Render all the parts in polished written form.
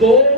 2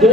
2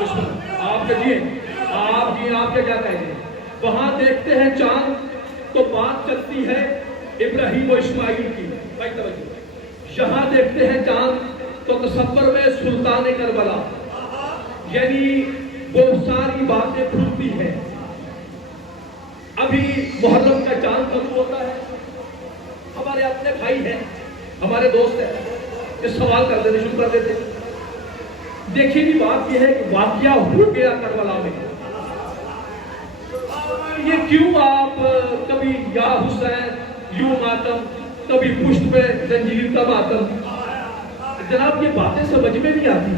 آپ کہیے آپ کیا کہیں گے؟ وہاں دیکھتے ہیں چاند تو بات چلتی ہے ابراہیم و اسماعیل کی، بھائی توجہ۔ یہاں دیکھتے ہیں چاند تو تصور میں سلطان کربلا، یعنی وہ ساری باتیں کھلتی ہیں۔ ابھی محرم کا چاند شروع ہوتا ہے، ہمارے اپنے بھائی ہیں، ہمارے دوست ہیں، اس سوال کر دیتے شروع کر دیتے۔ دیکھیے جی بات یہ ہے کہ واقعہ ہو گیا کربلا میں، یہ کیوں آپ کبھی یا حسین یوں ماتم، کبھی پشت پہ زنجیر کا ماتم؟ جناب یہ باتیں سمجھ میں نہیں آتی،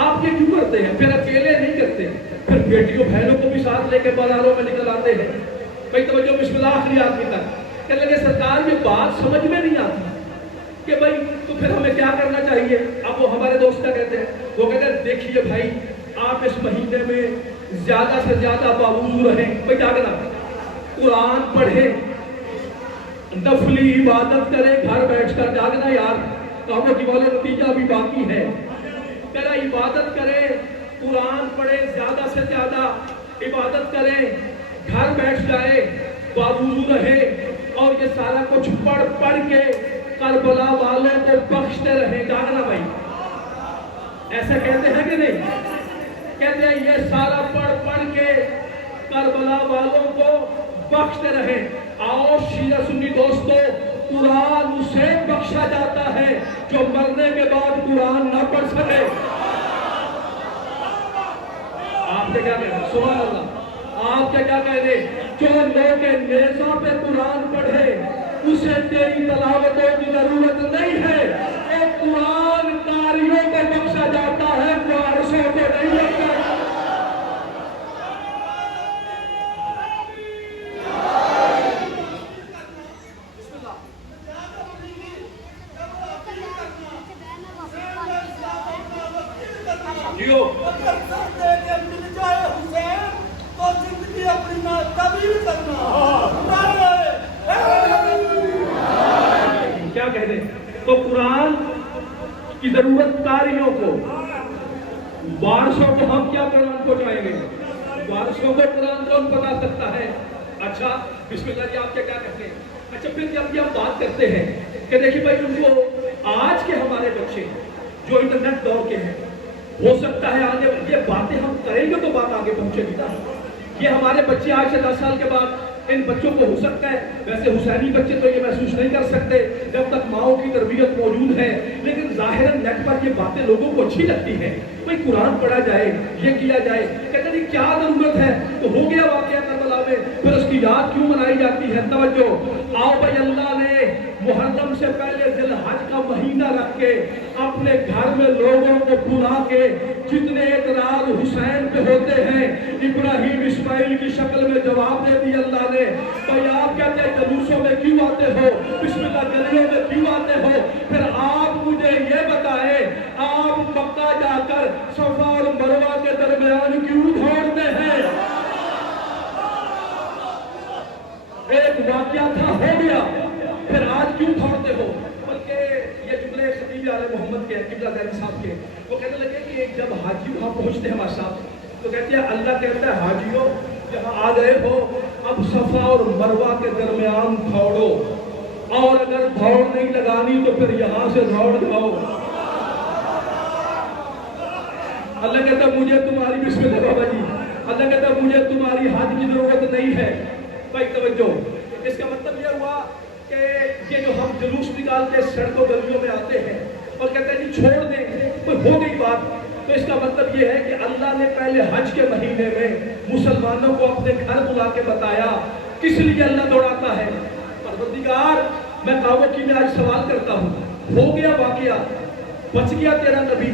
آپ یہ کیوں کرتے ہیں؟ پھر اکیلے نہیں کرتے، پھر بیٹیوں بہنوں کو بھی ساتھ لے کے بازاروں میں نکل آتے ہیں۔ بھائی توجہ، بسم اللہ آخری آدمی تک کہ لگے سرکار یہ بات سمجھ میں نہیں آتی کہ بھائی تو پھر ہمیں کیا کرنا چاہیے؟ اب وہ ہمارے دوست کیا کہتے ہیں؟ وہ کہتے ہیں دیکھیے بھائی آپ اس مہینے میں زیادہ سے زیادہ باوضو رہیں، بھائی کیا کرنا؟ قرآن پڑھیں، نفلی عبادت کریں، گھر بیٹھ کر جاگنا یار کاموں کی والے نتیجہ بھی باقی ہے۔ کریں عبادت کریں، قرآن پڑھیں، زیادہ سے زیادہ عبادت کریں، گھر بیٹھ جائے، باوضو رہے اور یہ سارا کچھ پڑھ کے کربلا والوں کو بخشتے رہیں۔ جاگنا بھائی، ایسا کہتے ہیں کہ نہیں؟ کہتے ہیں یہ سارا پڑھ کے کربلا والوں کو بخشتے رہیں۔ آؤ شیعہ سنی دوستو، قرآن اسے بخشا جاتا ہے جو مرنے کے بعد قرآن نہ پڑھ سکے۔ آپ سے کیا کہتے ہیں؟ سبحان اللہ، آپ سے کیا کہتے ہیں؟ جو لوگ نیزہ پہ قرآن پڑھے اسے تیری تلاوتوں کی ضرورت نہیں ہے، ایک قرآن قاریوں کو بخشا جاتا ہے، وارثوں کو نہیں بخشا۔ کیا کہتے ہیں؟ تو قرآن کی ضرورت قاریوں کو، وارثوں کو ہم کیا قرآن پہنچائیں گے؟ وارثوں کو قرآن کون بتا سکتا ہے؟ اچھا بسم اللہ جی، آپ کیا کہتے ہیں؟ اچھا پھر جب ہم بات کرتے ہیں کہ دیکھیں بھائی ان کو آج کے ہمارے بچے جو انٹرنیٹ دور کے ہیں، ہو سکتا ہے آگے یہ باتیں ہم کریں گے تو بات آگے پہنچے گی نا۔ یہ ہمارے بچے آج سے 10 سال کے بعد ان بچوں کو ہو سکتا ہے، ویسے حسینی بچے تو یہ محسوس نہیں کر سکتے جب تک ماؤں کی تربیت موجود ہے، لیکن ظاہراً نیٹ پر یہ باتیں لوگوں کو اچھی لگتی ہیں، بھئی قرآن پڑھا جائے، یہ کیا جائے، کہتے ہیں کیا ضرورت ہے؟ تو ہو گیا واقعہ کربلا میں، پھر اس کی یاد کیوں منائی جاتی ہے؟ توجہ، آؤ بھائی اللہ نے محرم سے پہلے ذی الحج کا مہینہ رکھ کے اپنے گھر میں لوگوں کو بلا کے جتنے اعتراض حسین پہ ہوتے ہیں ابراہیم اسماعیل کی شکل میں جواب دے دی اللہ نے۔ بھائی آپ کہتے ہیں جلوسوں میں کیوں آتے ہو، بسم اللہ گلیوں میں کیوں آتے ہو؟ پھر آپ مجھے یہ بتائیں آپ مکہ جا کر صفا اور مروہ کے درمیان کیوں دوڑتے ہیں؟ ایک واقعہ تھا، ہو گیا، پھر آج کیوں دوڑتے ہو؟ بلکہ یہ جملے خطیب آل محمد کے قبلہ زین صاحب کے، وہ کہنے لگے کہ جب حاجی وہاں پہنچتے ہیں ہمارے ساتھ تو کہتے ہیں اللہ کہتا ہے حاجیوں جہاں آ گئے ہو اب صفا اور مروہ کے درمیان دوڑو، اور اگر دوڑ نہیں لگانی تو پھر یہاں سے دوڑ جاؤ۔ اللہ کہتا ہے مجھے تمہاری بسم اللہ بابا جی، اللہ کہتا ہے مجھے تمہاری حج کی ضرورت نہیں ہے۔ بھائی توجہ، اس کا مطلب یہ ہوا کہ یہ جو ہم جلوس نکال کے سڑکوں گلیوں میں آتے ہیں اور کہتے ہیں جی چھوڑ دیں، کوئی ہو گئی بات، تو اس کا مطلب یہ ہے کہ اللہ نے پہلے حج کے مہینے میں مسلمانوں کو اپنے گھر بلا کے بتایا کس لیے اللہ دوڑاتا ہے۔ پروردگار میں کعبہ کی میں آج سوال کرتا ہوں، ہو گیا واقعہ، بچ گیا تیرا نبی،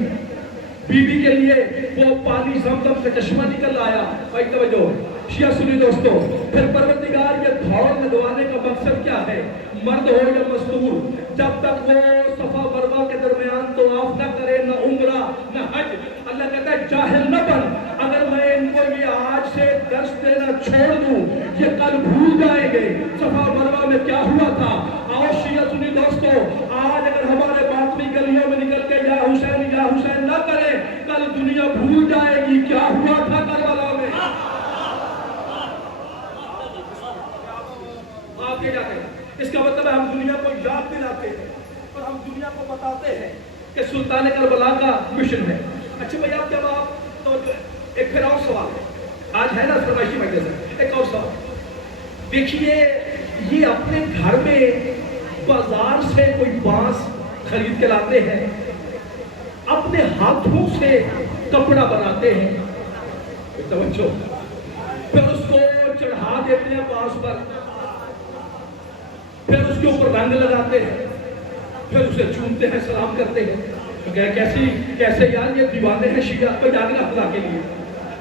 بی بی کے لیے وہ پانی زمزم سے چشمہ نکل آیا۔ بھائی توجہ شیعہ سنی دوستو، پھر پروردگار یہ دوڑ لگوانے کا مقصد کیا ہے؟ مرد ہو یا مستور، جب تک وہ صفا مروہ کے درمیان طواف نہ کرے، نہ عمرہ نہ حج، اللہ کہتا ہے جاہل نہ بن، اگر میں ان کو یہ آج سے درس دینا چھوڑ دوں یہ کل بھول جائیں گے صفا مروہ میں کیا ہوا تھا۔ آؤ شیعہ سنی دوستو، آج اگر ہمارے باطنی گلیوں میں نکل کے یا حسین نہ کریں، کل دنیا بھول جائے گی کیا ہوا تھا کربلا میں. آپ یہ جاتے ہیں اس کا مطلب ہے ہم دنیا کو یاد دلاتے ہیں اور ہم دنیا کو بتاتے ہیں کہ سلطان کربلا کا مشن ہے. اچھا بھائی آپ جب آپ تو ایک پھر اور سوال ہے آج ہے نا فرمائشی مجلس سے ایک اور سوال دیکھیے یہ اپنے گھر میں بازار سے کوئی بانس خرید کے لاتے ہیں اپنے ہاتھوں سے کپڑا بناتے ہیں توجہ پھر اس کو چڑھا دیتے ہیں بانس پر پھر اس کے اوپر رنگ لگاتے ہیں پھر اسے چومتے ہیں سلام کرتے ہیں تو کیسے یار یہ دیوانے ہیں شیعہ کو جاگنا خدا کے لیے.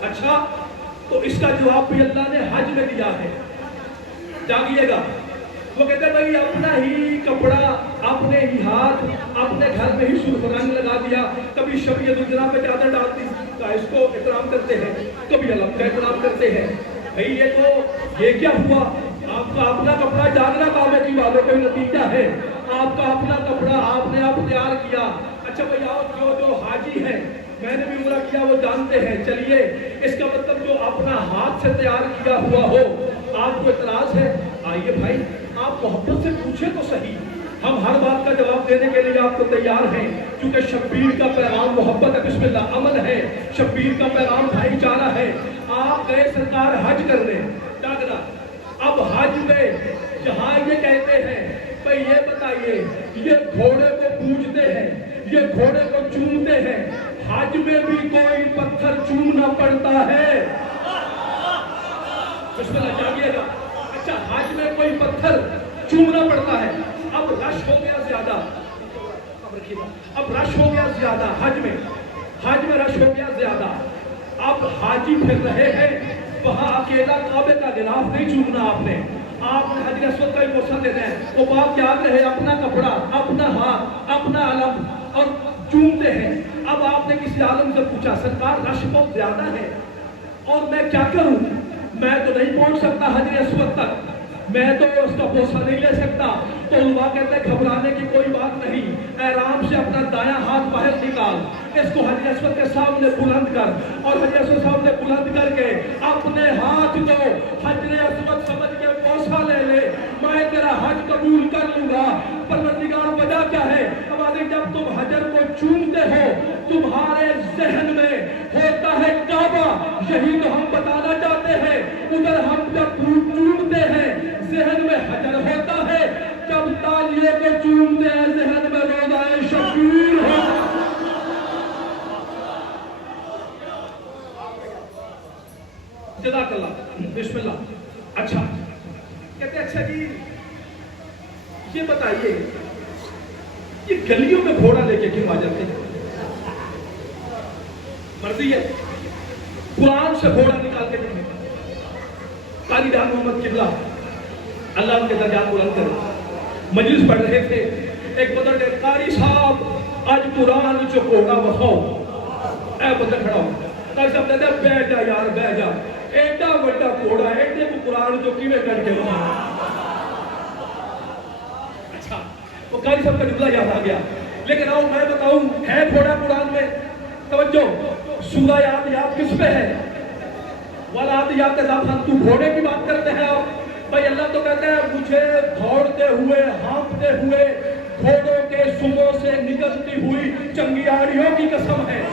اچھا تو اس کا جواب بھی اللہ نے حج میں دیا ہے جاگیے گا. وہ کہتے ہیں بھائی اپنا ہی کپڑا اپنے ہی ہاتھ اپنے گھر میں ہی سرخ رنگ لگا دیا کبھی شبیہ الجنا پہ چادر ڈالتی اس کو احترام کرتے ہیں کبھی علم کا احترام کرتے ہیں. بھائی یہ کیا ہوا آپ کا اپنا کپڑا جاگنا کعبے کی والوں کا نتیجہ ہے آپ کا اپنا کپڑا آپ نے آپ تیار کیا. اچھا بھائی آپ جو حاجی ہیں میں نے بھی عمرہ کیا وہ جانتے ہیں چلیے اس کا مطلب جو اپنا ہاتھ سے تیار کیا ہوا ہو آپ کو اعتراض ہے. آئیے بھائی آپ محبت سے پوچھیں تو صحیح ہم ہر بات کا جواب دینے کے لیے آپ کو تیار ہیں کیونکہ شبیر کا پیغام محبت ہے بسم اللہ امن ہے شبیر کا پیغام بھائی چارہ ہے. آپ گئے سرکار حج کرنے جاگنا اب حج میں جہاں یہ کہتے ہیں بھئی یہ بتائیے یہ گھوڑے کو پوجتے ہیں یہ گھوڑے کو چومتے ہیں حج میں بھی کوئی پتھر چومنا پڑتا ہے بسم اللہ جاگیے گا. اچھا حج میں کوئی پتھر چومنا پڑتا ہے. اب رش ہو گیا زیادہ اب رش ہو گیا زیادہ حج میں رش ہو گیا زیادہ. اب حاجی پھر رہے ہیں وہاں اکیلا کعبے کا غلاف نہیں چومنا آپ نے حجر اسود کا ہی بوسہ دینا ہے. وہ بات یاد رہے اپنا کپڑا اپنا ہاتھ اپنا علم اور چومتے ہیں. اب آپ نے کسی عالم سے پوچھا سرکار رش بہت زیادہ ہے اور میں کیا کروں میں تو نہیں پہنچ سکتا حجر اسود تک میں تو اس کا بوسہ نہیں لے سکتا. تو علماء کہتے ہیں گھبرانے کی کوئی بات نہیں آرام سے اپنا دایاں ہاتھ باہر نکال اس کو حجر اسود کے سامنے بلند کر اور حجر اسود سامنے بلند کر کے اپنے ہاتھ کو حجر اسود سمجھ کے بوسہ لے لے میں تیرا حج قبول کر لوں گا. پروردگار وجہ کیا ہے جب تم حجر کو چومتے ہو تمہارے ذہن میں ہوتا ہے کعبہ یہی تو ہم بتانا چاہتے ہیں. ادھر ہم جب چومتے ہیں ذہن میں حجر ہوتا ہے جب تالیے کو چومتے ہیں ذہن میں روضہ شبیر ہوتا ہے. جزاک اللہ بسم اللہ. اچھا کہتے ہیں اچھا جی یہ بتائیے یہ گلیوں میں گھوڑا لے کے کیوں آ جاتے ہیں مرضی ہے قرآن سے گھوڑا نکال کے دیں قاری جان محمد قبلہ اللہ ان کے درجات بلند کرے مجلس پڑھ رہے تھے ایک بدر نے قاری صاحب آج قرآن جو گھوڑا بخاؤ اے بدر کھڑا ہو قاری صاحب کہتے ہیں بیٹھ جا یار بیٹھ جا ایڈا بڑا گھوڑا ایڈے کو قرآن جو کیویں کر کے وہ قاری صاحب کا جملہ یاد آ گیا. لیکن آؤ میں بتاؤں ہے گھوڑا قرآن میں توجہ سورہ عادیات کس پہ ہے والعادیات ضبحا تو گھوڑے کی بات کرتے ہیں آپ بھائی اللہ تو کہتے ہیں مجھے دوڑتے ہوئے ہانپتے ہوئے گھوڑوں کے سموں سے نکلتی ہوئی چنگیاڑیوں کی قسم ہے.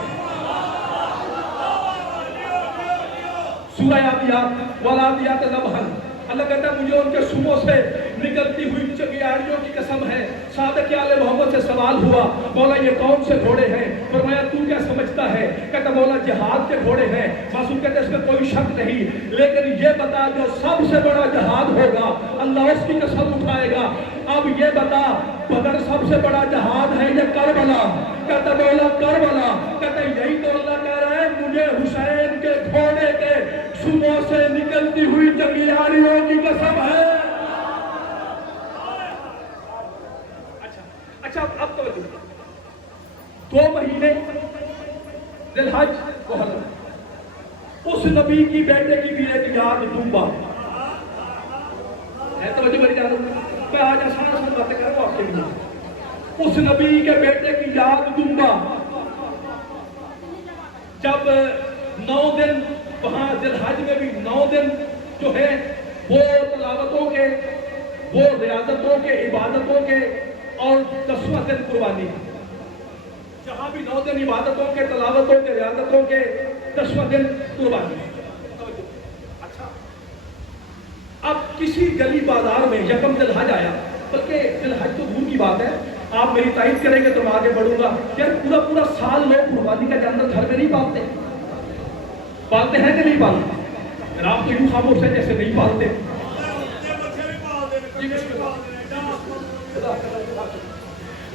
سورہ عادیات والعادیات ضبحا اللہ کہتا ہے مجھے ان کے سموں سے نکلتی ہوئی چنگیاڑیوں کی قسم ہے. صادق آل محمد سے سوال ہوا مولا یہ کون سے گھوڑے ہیں فرمایا تو کیا سمجھتا ہے کہتا مولا جہاد کے گھوڑے ہیں. معصوم کہتے ہیں اس میں کوئی شک نہیں لیکن یہ بتا جو سب سے بڑا جہاد ہوگا اللہ اس کی قسم اٹھائے گا. اب یہ بتا بدر سب سے بڑا جہاد ہے یہ کربلا کہتا مولا کربلا کہتا یہی تو اللہ کہہ رہا ہے مجھے حسین کے گھوڑے کے سموں سے نکلتی ہوئی چنگیاڑیوں کی قسم ہے. اچھا اب تو 2 مہینے ذی الحج محرم اس نبی کی بیٹے کی بھی ایک یاد دوں ہے توجہ میری جان میں آج آسان آسان باتیں کر رہا ہوں آپ کے لیے. اس نبی کے بیٹے کی یاد دوں جب 9 دن وہاں ذی الحج میں بھی 9 دن جو ہے وہ تلاوتوں کے، وہ ریاضتوں کے، عبادتوں کے، اور 10واں دن قربانی ہے. جہاں بھی 9 دن عبادتوں کے، تلاوتوں کے، ریاضتوں کے، 10واں دن قربانی. اچھا، اب کسی گلی بازار میں یکم ذی الحج آیا، بلکہ ذی الحج تو دور کی بات ہے، آپ میری تائید کریں گے تو میں آگے بڑھوں گا. یار پورا سال لوگ قربانی کا جانور گھر میں نہیں پالتے ہیں کہ نہیں پالتے؟ آپ تو یوں خاموش ہیں جیسے نہیں پالتے.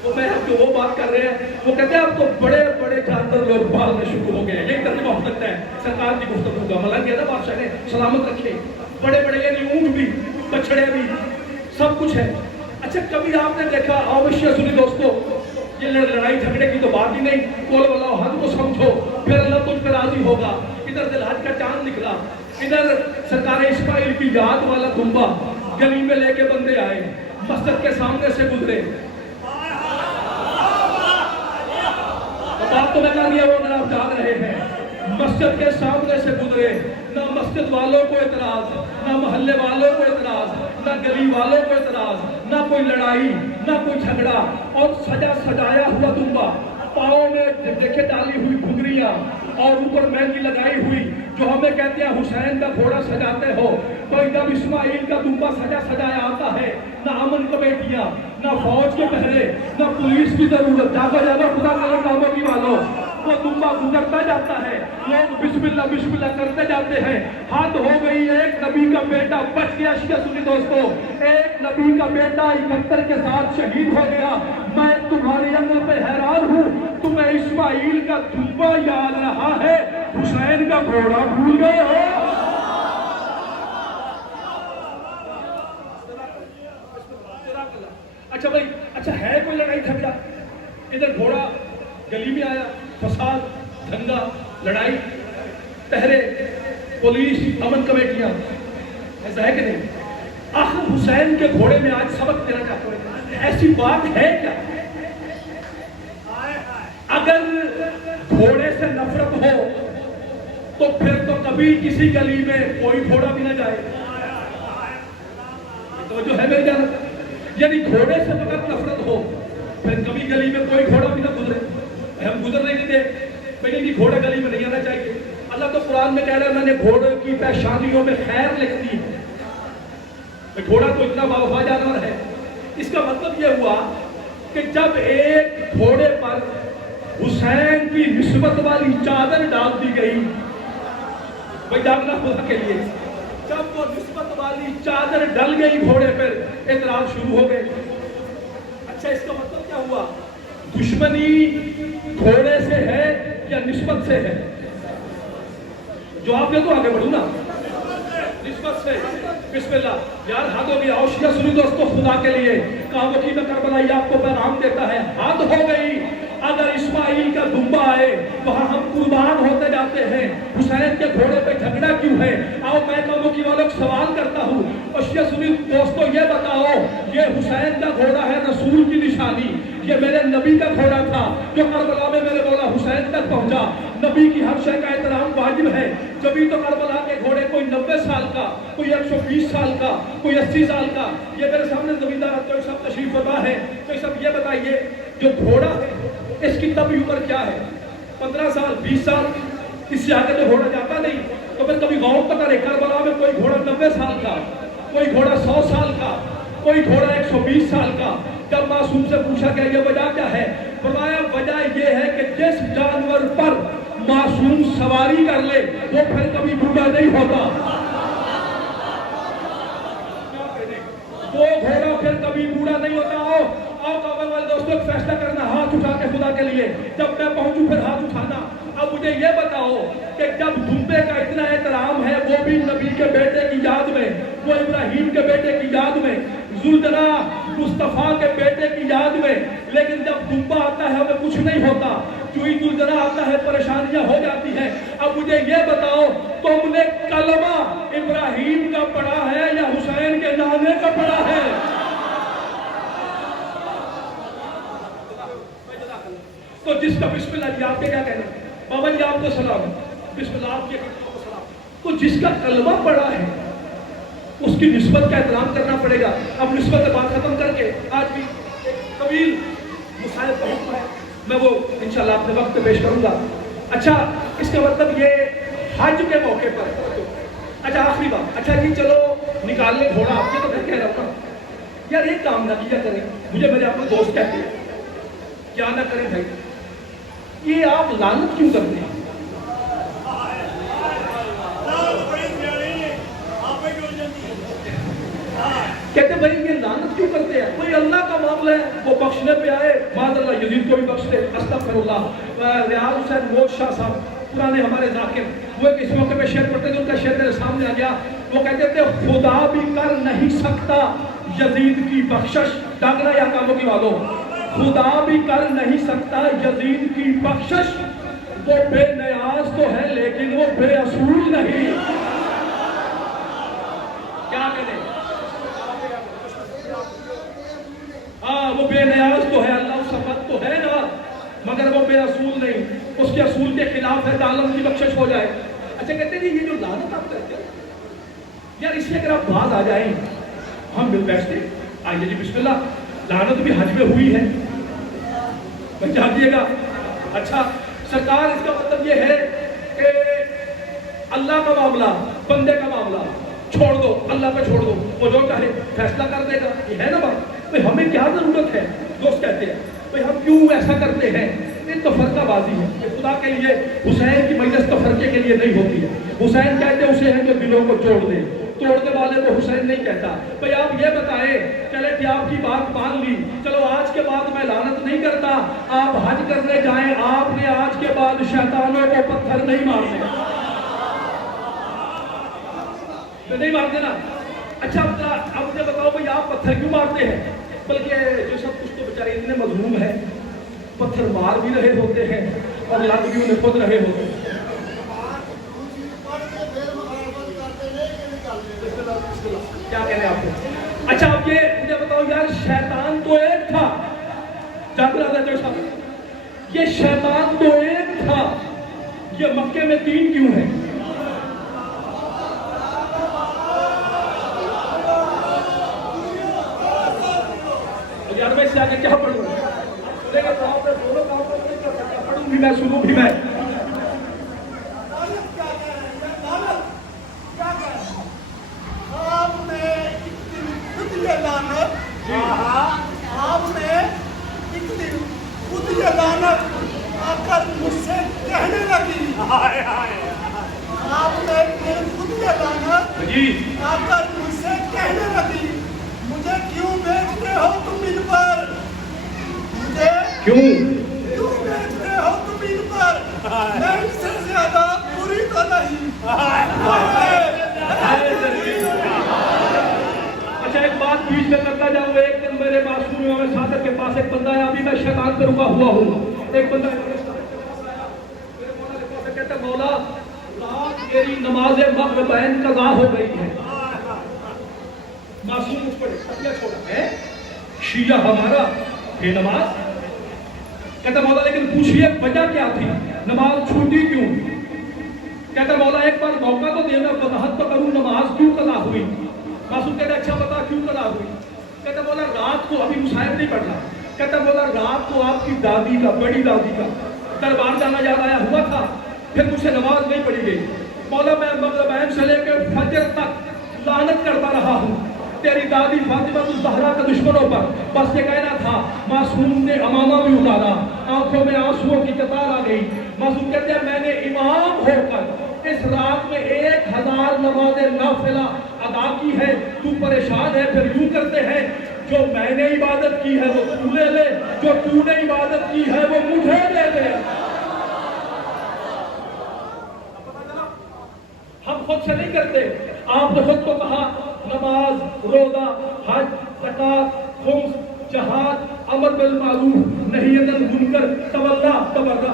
وہ بات کر رہے ہیں، وہ کہتے ہیں اب تو بڑے بڑے جانور لوگ پالنے شروع ہو گئے ہیں. یہی ترجمہ ہو سکتا ہے سرکار کی گفتگو کا. ملنگ کیا تھا بادشاہ نے، سلامت رکھے. بڑے بڑے یعنی اونٹ بھی، بچڑے بھی، سب کچھ ہے. اچھا کبھی آپ نے دیکھا، اوشیہ سنی دوستو، یہ لڑائی جھگڑے کی تو بات ہی نہیں. قول واللہ حد کو سمجھو، پھر اللہ تجھ پہ راضی ہوگا. ادھر ذی الحج کا چاند نکلا، ادھر سرکار اسماعیل کی یاد والا دمبا گلی میں لے کے بندے آئے، مسجد کے سامنے سے گزرے. بات تو میں کہہ دیا وہ اگر آپ جان رہے ہیں، مسجد کے سامنے سے گزرے. نہ مسجد والوں کو اعتراض، نہ محلے والوں کو اعتراض، نہ گلی والوں کو اعتراض، نہ کوئی لڑائی، نہ کوئی جھگڑا. اور سجایا ہوا دمبا، پاؤں میں دیکھے ڈالی ہوئی گھنگریاں، اور اوپر مہندی لگائی ہوئی، جو ہمیں کہتے ہیں حسین کا گھوڑا سجاتے ہو. تو جب اسماعیل کا دمبا سجایا آتا ہے، نہ امن کمیٹیاں، نہ فوج کے پہرے، نہ پولیس کی ضرورت. جاگا خدا کرے کاموں کی والوں. وہ دمبا گزرتا جاتا ہے، لوگ بسم اللہ کرتے جاتے ہیں. حد ہو گئی. ایک نبی کا بیٹا بچ گیا. شیعہ سنی دوستو، ایک نبی کا بیٹا 71 کے ساتھ شہید ہو گیا. میں تمہاری عمل پہ حیران ہوں. تمہیں اسماعیل کا دمبا یاد رہا ہے، حسین کا گھوڑا بھول گئے ہو. اچھا بھائی، اچھا ہے کوئی لڑائی جھگڑا؟ ادھر گھوڑا گلی میں آیا، فساد، دھنگا، لڑائی، پہرے، پولیس، امن کمیٹیاں، ایسا ہے کہ نہیں؟ آخر حسین کے گھوڑے میں آج سبق دینا چاہتا ہوں. ایسی بات ہے کیا؟ اگر گھوڑے سے نفرت ہو تو پھر تو کبھی کسی گلی میں کوئی گھوڑا بھی نہ جائے. تو جو ہے میری جانب، یعنی گھوڑے سے فقط نفرت ہو پھر کبھی گلی میں کوئی گھوڑا بھی نہ گزرے. ہم گزر نہیں دیتے پہلے بھی گھوڑا گلی میں نہیں آنا چاہیے. اللہ تو قرآن میں کہہ رہا ہے میں نے گھوڑے کی پیشانیوں میں خیر لکھ دی ہے. گھوڑا تو اتنا باوفا جانور ہے. اس کا مطلب یہ ہوا کہ جب ایک گھوڑے پر حسین کی نسبت والی چادر ڈال دی گئی، بھائی ڈالنا خدا کے لیے، جب وہ نسبت والی چادر ڈل گئی گھوڑے پر، اعتراض شروع ہو گئے. اچھا اس کا مطلب کیا ہوا؟ دشمنی گھوڑے سے ہے یا نسبت سے ہے؟ جواب دے تو آگے بڑھوں نا. نسبت سے. بسم اللہ. یار حد ہو گیا. اوشیہ سنی دوستو، خدا کے لیے کاموں کی میں کربلائی آپ کو پیغام دیتا ہے، حد ہو گئی. اگر اسماعیل کا دمبا آئے وہاں ہم قربان ہوتے جاتے ہیں، حسین کے گھوڑے پہ جھگڑا کیوں ہے؟ آؤ میں کاموں کی والوں کو سوال کرتا ہوں. اوشیہ سنی دوستو یہ بتاؤ، یہ حسین کا گھوڑا ہے رسول کی نشانی، یہ میرے نبی کا گھوڑا تھا جو کربلا میں میرے مولا حسین تک پہنچا. نبی کی ہر شے کا احترام واجب ہے. جبھی تو کربلا کے گھوڑے کوئی 90 سال کا، کوئی 120 سال کا، کوئی 80 سال کا، یہ میرے سامنے زمیندار تو سب تشریف فرما ہے. تو سب یہ بتائیے جو گھوڑا ہے اس کی طبی عمر کیا ہے؟ 15 سال، 20 سال، اس سے آگے تو گھوڑا جاتا نہیں. تو پھر کبھی غور تو کرے، کربلا میں کوئی گھوڑا 90 سال کا، کوئی گھوڑا 100 سال کا، کوئی گھوڑا 120 سال کا. جب معصوم سے پوچھا گیا یہ وجہ کیا ہے، فرمایا وجہ یہ ہے کہ جس جانور پر معصوم سواری کر لے وہ پھر کبھی بوڑھا نہیں ہوتا. وہ گھوڑا پھر کبھی بوڑھا نہیں ہوتا. آؤ کعبہ والے دوستوں فیصلہ کرنا، ہاتھ اٹھا کے خدا کے لیے، جب میں پہنچوں پھر ہاتھ اٹھانا. اب مجھے یہ بتاؤ کہ جب دمبے کا اتنا احترام ہے، وہ بھی نبی کے بیٹے کی یاد میں، وہ ابراہیم کے بیٹے کی یاد میں، ذوالجلال مصطفیٰ کے بیٹے کی یاد میں، لیکن جب دمبا آتا ہے ہمیں کچھ نہیں ہوتا، چوئی ذوالجلال آتا ہے پریشانیاں ہو جاتی ہیں. اب مجھے یہ بتاؤ تم نے کلمہ ابراہیم کا پڑھا ہے یا حسین کے نانے کا پڑھا ہے؟ تو جس کا بسم اللہ جی آپ کے کیا کہنا ہے؟ بابا جی آپ کو سلام، بسم اللہ آپ کے کو سلام. تو جس کا کلمہ پڑا ہے اس کی نسبت کا احترام کرنا پڑے گا. اب نسبت بات ختم کر کے آج بھی ایک طویل مسائل کا حکم ہے، میں وہ انشاءاللہ اپنے وقت پیش کروں گا. اچھا اس کا مطلب یہ حج کے موقع پر، اچھا آخری بات، اچھا جی چلو نکال لیں گھوڑا، آپ کے تو میں کہہ رہا ہوں یار ایک کام نہ کیا کریں، مجھے میرے اپنے دوست کہتے ہیں کیا نہ کریں بھائی، یہ آپ لعنت کیوں کرتے ہیں؟ کہتے بھائی یہ لعنت کیوں کرتے ہیں؟ کوئی اللہ کا معاملہ ہے وہ بخشنے پہ آئے، معاذ اللہ یزید کو بھی بخش دے، استغفر اللہ. ریاض حسین موج شاہ صاحب پرانے ہمارے ذاکر، وہ ایک اس موقع پہ شعر پڑھتے تھے، ان کا شعر میرے سامنے آ گیا. وہ کہتے تھے خدا بھی کر نہیں سکتا یزید کی بخشش. ڈاکنا یا کاموں کی والوں، خدا بھی کر نہیں سکتا یزید کی بخشش، وہ بے نیاز تو ہے لیکن وہ بے اصول نہیں. کیا کہتے ہیں؟ ہاں وہ بے نیاز تو ہے، اللہ صفت تو ہے نا، مگر وہ بے اصول نہیں. اس کے اصول کے خلاف ہے کہ عالم کی بخشش ہو جائے. اچھا کہتے ہیں یہ جو لعنت آپ کرتے ہیں یار، اس سے اگر آپ باز آ جائیں، ہم مل بیٹھتے آئیے جی بسم اللہ، لعنت بھی حج میں ہوئی ہے بچہ دیے گا. اچھا سرکار اس کا مطلب یہ ہے کہ اللہ کا معاملہ، بندے کا معاملہ چھوڑ دو، اللہ پہ چھوڑ دو، وہ جو چاہے فیصلہ کر دے گا. یہ ہے نا بات؟ بھئی ہمیں کیا ضرورت ہے؟ دوست کہتے ہیں بھئی ہم کیوں ایسا کرتے ہیں؟ یہ تفرقہ بازی ہے. یہ خدا کے لیے حسین کی مجلس تفرقے کے لیے نہیں ہوتی ہے. حسین کہتے اسے ہیں جو دلوں کو توڑ دے، توڑنے والے کو حسین نہیں کہتا. بھئی آپ یہ بتائیں، چلے کہ آپ کی بات مان لی، چلو آج کے بعد میں لعنت نہیں کرتا، آپ حج کرنے جائیں، آپ نے آج کے بعد شیطانوں کو پتھر نہیں مارنے، نہیں مارتے نا. اچھا اب مجھے بتاؤ بھئی آپ پتھر کیوں مارتے ہیں؟ بلکہ جو سب کچھ تو بیچارے اتنے مظلوم ہیں، پتھر مار بھی رہے ہوتے ہیں اور لگ بھی انہیں خود رہے ہوتے ہیں. کیا کہہ رہے ہیں آپ کو؟ اچھا اب یہ مجھے بتاؤ یار، شیطان تو ایک تھا، جاگر آدھا جو صاحب، یہ شیطان تو ایک تھا، یہ مکے میں 3 کیوں ہیں؟ یار میں اس سے آگے کیا پڑھوں؟ لیکن تو آپ نے دونوں کام پر نہیں کر سکتا، پڑھوں بھی میں، سنوں بھی میں. آپ نے خود یہ لعنت، آپ نے ایک دن خود یہ لعنت آ کر مجھ سے کہنے لگی، آپ نے ایک دن خود یہ لعنت آ کر مجھ سے کہنے لگی، مجھے کیوں بیچتے ہو تم ان پر؟ مجھے کیوں بیچتے ہو تم ان پر؟ میں ان سے زیادہ بری تو نہیں. اچھا ایک بات بیچ میں کرتا جاؤں. ایک دن میرے معصوم امام صادق کے پاس ایک بندہ ہے، ابھی میں شیطان پہ رکا ہوا ہوں. ایک بندہ میرے مولا کے پاس کہتا ہے مولا رات میری نماز مغربین قضا ہو گئی ہے. معصوم اس پر اپنا چھوڑا ہے، شیعہ ہمارا بے نماز. کہتا مولا لیکن پوچھئے وجہ کیا تھی، نماز چھوٹی کیوں؟ کہتا مولا ایک بار موقع تو دینا، وضاحت تو کروں، نماز کیوں قضا ہوئی؟ معصوم کہتا اچھا بتا کیوں قضا ہوئی؟ کہتا مولا رات کو، ابھی مصاحب نہیں پڑھ رہا، کہتا مولا رات کو آپ کی دادی کا، بڑی دادی کا دربار جانا یاد آیا ہوا تھا، پھر مجھ سے نماز نہیں پڑھی گئی. مولا میں مغربین سے لے کے فجر تک لعنت کرتا رہا ہوں تیری دادی فاطمہ الزہرا کے دشمنوں پر. بس یہ کہنا تھا. معصوم نے امامہ بھی اتارا، آنکھوں میں آنسوؤں کی قطار آ گئی. معصوم کہتے ہیں میں نے امام ہو کر اس رات میں 1000 نماز نافلہ ادا کی ہے، تو پریشان ہے. پھر یوں کرتے ہیں جو میں نے عبادت کی ہے وہ تو لے لے، جو تو نے عبادت کی ہے وہ مجھے لے لے. ہم خود سے نہیں کرتے، آپ نے خود کو کہا نماز، روزہ، حج، زکات، خمس، جہاد، امر بالمعروف، نہی عن المنکر، تبرع.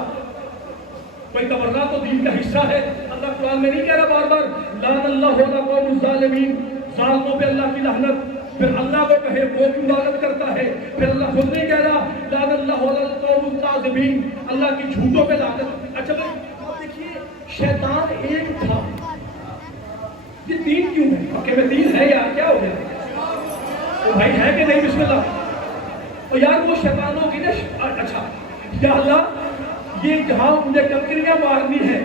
کوئی تبرع تو دین کا حصہ ہے. اللہ قرآن میں نہیں کہہ رہا بار بار لعن اللہ قوم الظالمین، ظالموں پہ اللہ کی لعنت. پھر اللہ کو کہے وہ کیوں لعنت کرتا ہے؟ پھر اللہ خود نہیں کہہ رہا لعن اللہ علی القوم الکاذبین، اللہ کی جھوٹوں پہ لعنت۔ اچھا بھائی اب دیکھیے شیطان ایک تھا، یہ تین کیوں ہے؟ واقعی میں تین ہے یار، کیا ہو گیا؟ تو بھائی ہے کہ نہیں؟ بسم اللہ۔ اور یار وہ شیطانوں کی اچھا یا اللہ یہ جہاں مجھے کنکریاں مارنی ہے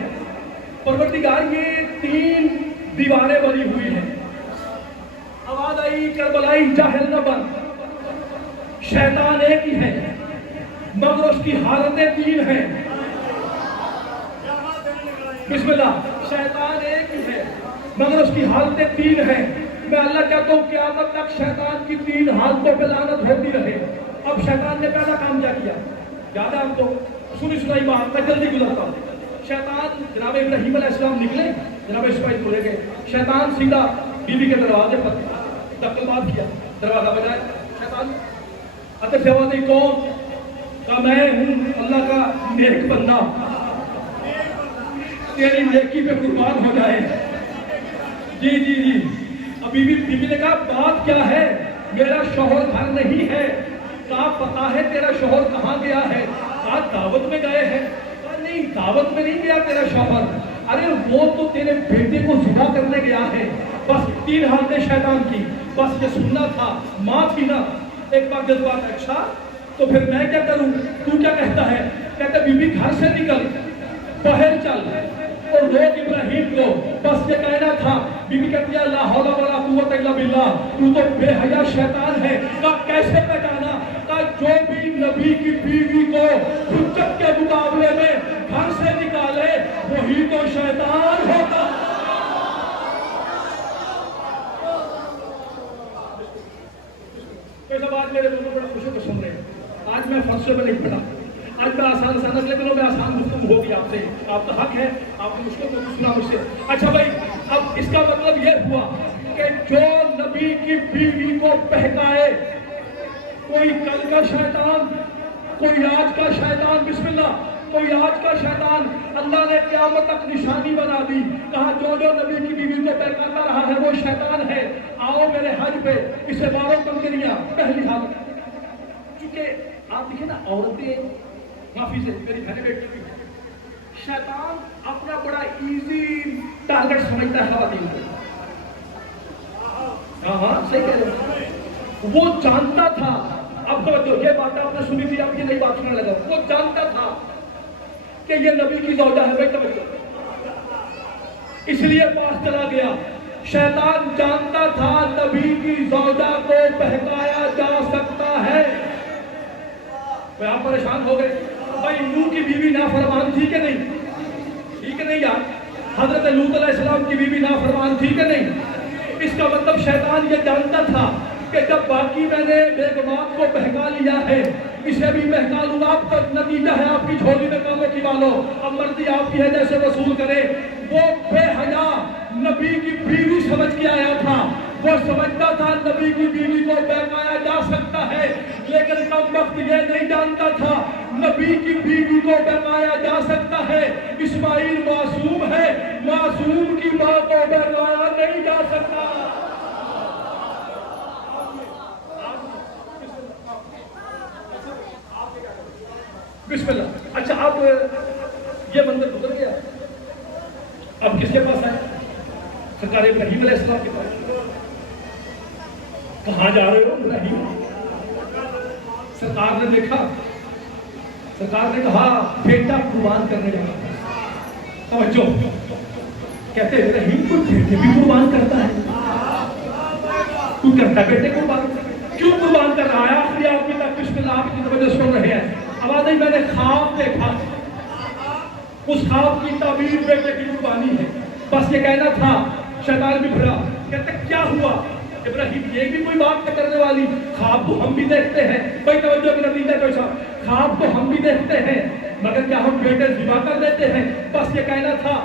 پروردگار، یہ تین دیواریں بنی ہوئی ہیں، آواز آئی کربلائی جاہل نہ بن، شیطان ایک ہی ہے مگر اس کی حالتیں تین ہیں۔ بسم اللہ، شیطان ایک ہی ہے مگر اس کی حالتیں تین ہیں۔ میں اللہ کہتا ہوں قیامت تک شیطان کی تین حالتوں پہ لعنت ہوتی رہے۔ اب شیطان نے پہلا کام کیا کیا یاد ہے آپ کو؟ سنائی بات، میں جلدی گزرتا ہوں۔ شیطان جناب ابراہیم علیہ السلام نکلے، جناب اسماعیل کو لے گئے، شیطان سیدھا بیوی کے دروازے پر دخل بات کیا، دروازہ بجائے، شیطان اندر سے آواز نہیں، کون؟ کہا میں ہوں اللہ کا نیک بندہ، تیری نیکی پہ قربان ہو جائے۔ جی جی جی۔ اب بیوی نے کہا بات کیا ہے؟ میرا شوہر گھر نہیں ہے۔ کہا پتا ہے تیرا شوہر کہاں گیا ہے؟ کہا دعوت میں گئے ہیں۔ کہا نہیں دعوت میں نہیں گیا تیرا شوہر، ارے وہ تو تیرے بیٹے کو ذبح کرنے گیا ہے۔ بس تین حالتیں شیطان کی، بس یہ سننا تھا، ماں تھی نا۔ ایک بار جذبات، اچھا تو پھر میں کیا کروں؟ تو کیا کہتا ہے؟ کہتا بی بی گھر سے نکل، باہر چل اور روک ابراہیم کو۔ بس یہ کہنا تھا۔ بی بی کہتی ہے لا حول ولا قوت الا باللہ، تو بے حیا شیطان ہے۔ کہا کیسے پہچانا؟ کہا جو بھی نبی کی بیوی کو حجت کے مقابلے میں گھر سے نکالے وہی تو شیطان ہوتا۔ آج میرے دونوں بڑے خوشی کو سن رہے ہیں۔ آج میں فلسفے میں نہیں پڑھا، آج میں آسان اگلے دنوں میں آسان گفتگو ہوگی آپ سے، آپ کا حق ہے، آپ نے مشکل کو سنا مجھ سے۔ اچھا بھائی اب اس کا مطلب یہ ہوا کہ جو نبی کی بیوی کو بہکائے، کوئی کل کا شیطان، کوئی آج کا شیطان، بسم اللہ، کوئی آج کا شیطان، اللہ نے قیامت تک نشانی بنا دی۔ کہا جو جو نبی کی بیوی کو بہکاتا رہا ہے وہ شیطان ہے، آؤ میرے حج پہ، اسے مارو کنکریاں۔ پہلی حالت، چونکہ آپ دیکھیں نا عورتیں، معافی سے میری بہنیں بیٹی بھی، شیطان اپنا بڑا ایزی ٹارگٹ سمجھتا ہے خواتین کو۔ ہاں صحیح کہہ رہے ہیں، وہ جانتا تھا، اب تو یہ بات آپ نے سنی تھی، اب یہ نئی بات سننے لگا، وہ جانتا تھا کہ یہ نبی کی زوجہ ہے، بیٹا اس لیے پاس چلا گیا۔ شیطان جانتا تھا نبی کی زوجہ کو بہکایا جا سکتا ہے۔ میں آپ پریشان ہو گئے بھائی، نوح کی بیوی نافرمان تھی کہ نہیں؟ ٹھیک ہے نہیں یار؟ حضرت لوط علیہ السلام کی بیوی نافرمان تھی کہ نہیں؟ اس کا مطلب شیطان یہ جانتا تھا کہ جب باقی میں نے بیگمات کو بہکا لیا ہے، اسے بھی بہکا لوں۔ آپ کا نتیجہ ہے آپ کی جھولی میں کاموں کی بالو، اب مرضی آپ کی ہے جیسے وصول کرے۔ وہ بے حیا نبی کی بیوی سمجھ کے آیا تھا، وہ سمجھتا تھا نبی کی بیوی کو بہکایا جا سکتا ہے، لیکن کم وقت یہ نہیں جانتا تھا نبی کی بیوی کو بہکایا جا سکتا ہے۔ اسماعیل معصوم ہے، معصوم کی ماں کو بہکایا نہیں جا سکتا۔ بسم اللہ۔ اچھا اب یہ منظر گزر گیا، اب کس کے پاس آئے؟ سرکار ابراہیم علیہ السلام کے پاس۔ کہاں جا رہے ہو ابراہیم؟ سرکار نے دیکھا، سرکار نے کہا بیٹا قربان کرنے جا رہا ہے۔ توجہ، کہتے ہیں ابراہیم کو بیٹے بھی قربان کرتا ہے؟ تو کرتا ہے بیٹے قربان؟ کیوں قربان کر رہا ہے؟ آخری آدمی تک بسم اللہ آپ کی توجہ سن رہے ہیں۔ آواز نہیں، میں نے خواب دیکھا، اس خواب کی تعبیر بیٹے کی قربانی ہے۔ بس یہ کہنا تھا، شیطان بھی بھرا، کہتے کیا ہوا ابراہیم؟ یہ بھی کوئی بات نہ کرنے والی، خواب تو ہم بھی دیکھتے ہیں۔ بھائی توجہ کا نتیجہ کیسا؟ خواب تو ہم بھی دیکھتے ہیں مگر کیا ہم بیٹے ذبح کر دیتے ہیں؟ بس یہ کہنا تھا۔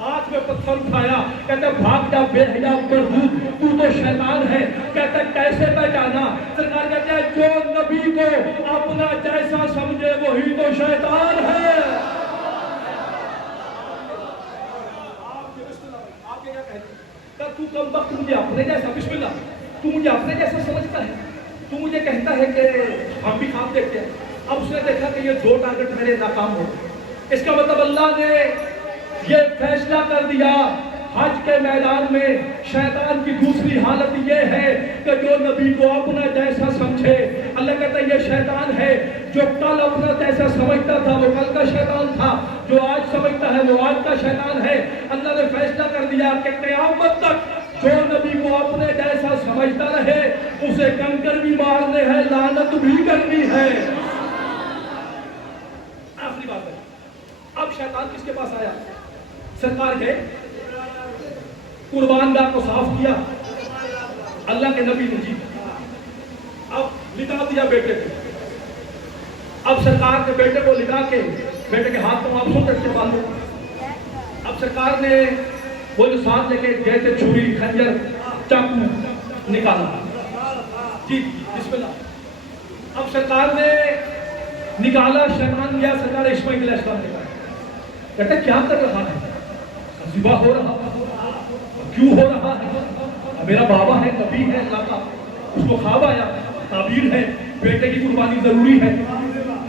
ہاتھ میں پتھر اٹھایا، کہتے بھاگ جا بے حیا مرغوب، تو تو شیطان ہے۔ کہتے کیسے پہچانا؟ سرکار کہتے ہیں جو نبی کو اپنا جیسا سمجھے وہی تو شیطان ہے۔ آپ کے کیا کہتے ہیں؟ کہا تو کم وقت مجھے اپنے جیسا، بسم اللہ، تو مجھے اپنے جیسا سمجھتا ہے، تو مجھے کہتا ہے کہ ہم بھی خواب دیکھتے ہیں۔ اب اس نے دیکھا کہ یہ 2 ٹارگٹ میرے ناکام ہو گئے، اس کا مطلب اللہ نے یہ فیصلہ کر دیا حج کے میدان میں شیطان کی دوسری حالت یہ ہے کہ جو نبی کو اپنا جیسا سمجھے، اللہ کہتا ہے یہ شیطان ہے، جو کل اپنا جیسا سمجھتا تھا وہ کل کا شیطان تھا، جو آج سمجھتا ہے وہ آج کا شیطان ہے۔ اللہ نے فیصلہ کر دیا کہ قیامت تک جو نبی کو اپنے جیسا سمجھتا رہے اسے کنکر بھی مارنے ہیں، لعنت بھی کرنی ہے۔ آخری بات ہے، اب شیطان کس کے پاس آیا؟ سرکار گئے، قربان گاہ کو صاف کیا، اللہ کے نبی نے اب لٹا دیا بیٹے کو۔ اب سرکار نے بیٹے کو لٹا کے بیٹے کے ہاتھ کو آپ سو کر کے باندھو۔ اب سرکار نے وہ جو ساتھ لے کے گئے تھے چھری، خنجر، چاقو نکالا، جی بسم اللہ۔ اب سرکار نے نکالا، شیطان گیا، سرکار اسماعیل علیہ السلام نے کہا، کہتے کیا کر رہا ہے؟ ذبح ہو رہا، کیوں ہو رہا ہے؟ میرا بابا ہے، نبی ہے اللہ کا، اس کو خواب آیا، تعبیر ہے، بیٹے کی قربانی ضروری ہے۔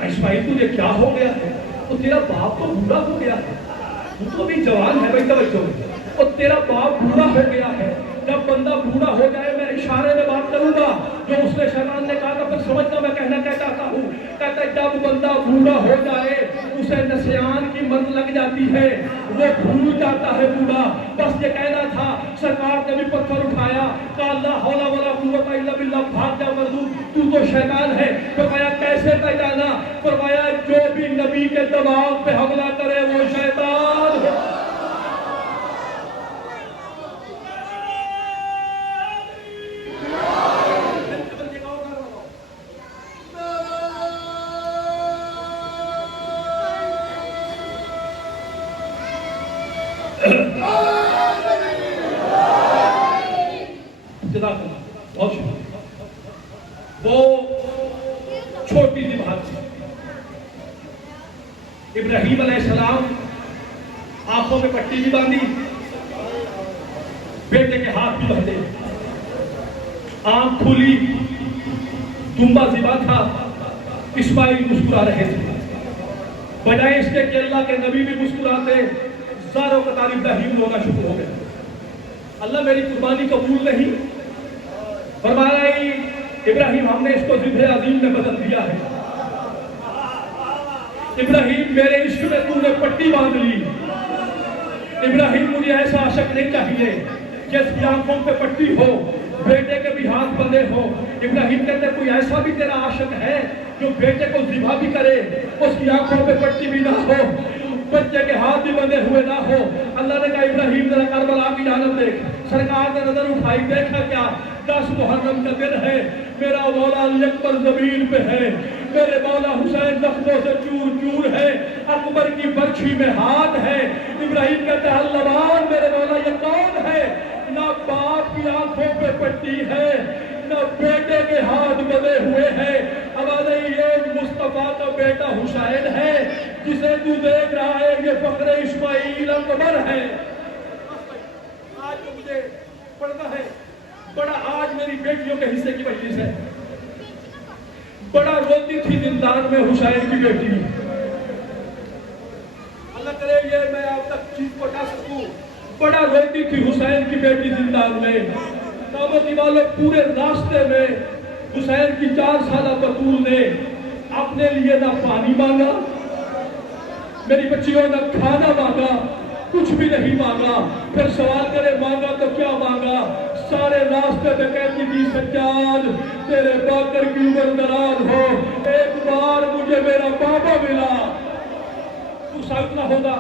اسماعیل تجھے کیا ہو گیا ہے؟ تو تیرا باپ تو بوڑھا ہو گیا ہے، وہ تو ابھی جوان ہے، بھائی توجہ، اور تیرا باپ بوڑھا ہو گیا ہے۔ جب بندہ بوڑھا ہو جائے میں اشارے میں بات کروں گا، جو اس نے شیطان نے کہا تھا پھر سمجھنا میں کہنا کیا چاہتا ہوں۔ کہتا ہے جب بندہ بوڑھا ہو جائے اسے نسیان کی مرض لگ جاتی ہے، وہ بھول جاتا ہے بوڑھا۔ بس یہ کہنا تھا، سرکار نے بھی پتھر اٹھایا، کہا لا حول ولا قوت الا باللہ، بھاگ جا مردود، تو تو شیطان ہے۔ فرمایا کیسے پہچانا؟ فرمایا جو بھی نبی کے دماغ پہ حملہ کرے وہ شیطان ہے۔ بہت شکریہ۔ وہ چھوٹی سی بات تھی، ابراہیم علیہ السلام آنکھوں میں پٹی بھی باندھی، بیٹے کے ہاتھ بھی بندھے، آنکھ کھلی، دمبا ذبح تھا، اسماعیل مسکرا رہے تھے۔ بجائے اس کے کہ اللہ کے نبی بھی مسکراتے، زاروں کا تعریف ابراہیم ہونا شروع ہو گیا۔ اللہ میری قربانی قبول نہیں، فرمایا ابراہیم ہم نے اس کو ذبح عظیم میں بدل دیا ہے۔ ابراہیم میرے عشق میں تو نے پٹی باندھ لی، ابراہیم مجھے ایسا عاشق نہیں چاہیے جس کی آنکھوں پہ پٹی ہو، بیٹے کے بھی ہاتھ بندھے ہو۔ ابراہیم کہتے کوئی ایسا بھی تیرا عاشق ہے جو بیٹے کو ذبح بھی کرے، اس کی آنکھوں پہ پٹی بھی نہ ہو، بچے کے ہاتھ بھی بندھے ہوئے نہ ہو۔ اللہ نے کہا ابراہیم ذرا کربلا کی جانب دیکھ۔ سرکار نے نظر اٹھائی، دیکھا کیا؟ 10 محرم کا دن ہے، میرا مولا علی اکبر زمین پہ ہے، میرے مولا حسین زخموں سے چور چور ہے، اکبر کی برچھی میں ہاتھ ہے۔ ابراہیم کہتے ہیں اللہ میرے مولا یہ کون ہے؟ نہ باپ کی آنکھوں پہ پٹی ہے، نہ بیٹے کے ہاتھ بندھے ہوئے ہیں۔ ہمارے یہ مصطفیٰ کا بیٹا حسین ہے جسے تو دیکھ رہا ہے، یہ فخر اسماعیل اکبر ہے۔ آج مجھے پڑھنا ہے، بڑا آج میری بیٹیوں کے حصے کی مجلس ہے، بڑا روتی تھی زندان میں حسین کی بیٹی، اللہ کرے یہ میں آپ تک چیز پہنچا سکوں، بڑا روتی تھی حسین کی بیٹی زندان میں۔ قیامت والے پورے راستے میں حسین کی 4 سالہ بطول نے اپنے لیے نہ پانی مانگا، میری بچیوں نہ کھانا مانگا، کچھ بھی نہیں مانگا۔ پھر سوال کرے مانگا تو کیا مانگا؟ سارے راستے میں کہتی تھی سجاد تیرے باکر کی عمر دراز ہو، ایک بار مجھے میرا بابا ملا۔ تو ساتھ نہ ہوگا